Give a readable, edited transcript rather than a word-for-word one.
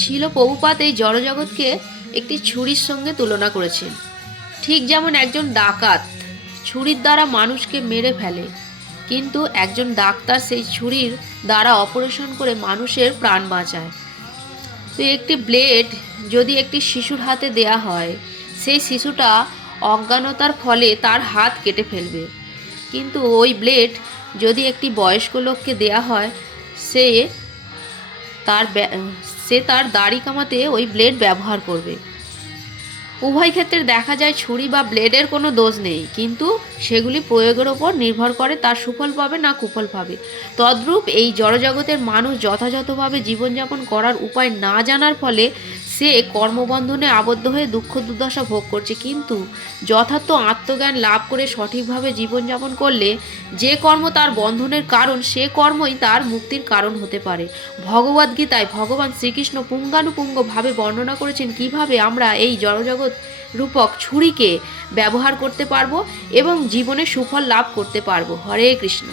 শিল প্রভুপাদ এই জড়জগৎকে একটি ছুরির সঙ্গে তুলনা করেছেন। ঠিক যেমন একজন ডাকাত ছুরির দ্বারা মানুষকে মেরে ফেলে, কিন্তু একজন ডাক্তার সেই ছুরির দ্বারা অপারেশন করে মানুষের প্রাণ বাঁচায়। তো একটি ব্লেড যদি একটি শিশুর হাতে দেয়া হয়, সেই শিশুটা অজ্ঞানতার ফলে তার হাত কেটে ফেলবে, কিন্তু ওই ব্লেড যদি একটি বয়স্ক লোককে দেয়া হয়, সে তার তার দাড়ি কামাতে ওই ব্লেড ব্যবহার করবে। উভয় ক্ষেত্রে দেখা যায় ছুরি বা ব্লেডের কোনো দোষ নেই, কিন্তু সেগুলি প্রয়োগের ওপর নির্ভর করে তার সুফল পাবে না কুফল পাবে। তদ্রূপ এই জড়জগতের মানুষ যথাযথভাবে জীবনযাপন করার উপায় না জানার ফলে সে কর্মবন্ধনে আবদ্ধ হয়ে দুঃখ দুর্দশা ভোগ করছে, কিন্তু যথার্থ আত্মজ্ঞান লাভ করে সঠিকভাবে জীবনযাপন করলে যে কর্ম তার বন্ধনের কারণ, সে কর্মই তার মুক্তির কারণ হতে পারে। ভগবদ্গীতায় ভগবান শ্রীকৃষ্ণ পুঙ্খানুপুঙ্খভাবে বর্ণনা করেছেন কিভাবে আমরা এই জড়জগৎ রূপক ছুরিকে ব্যবহার করতে পারবো এবং জীবনে সুফল লাভ করতে পারবো। হরে কৃষ্ণ।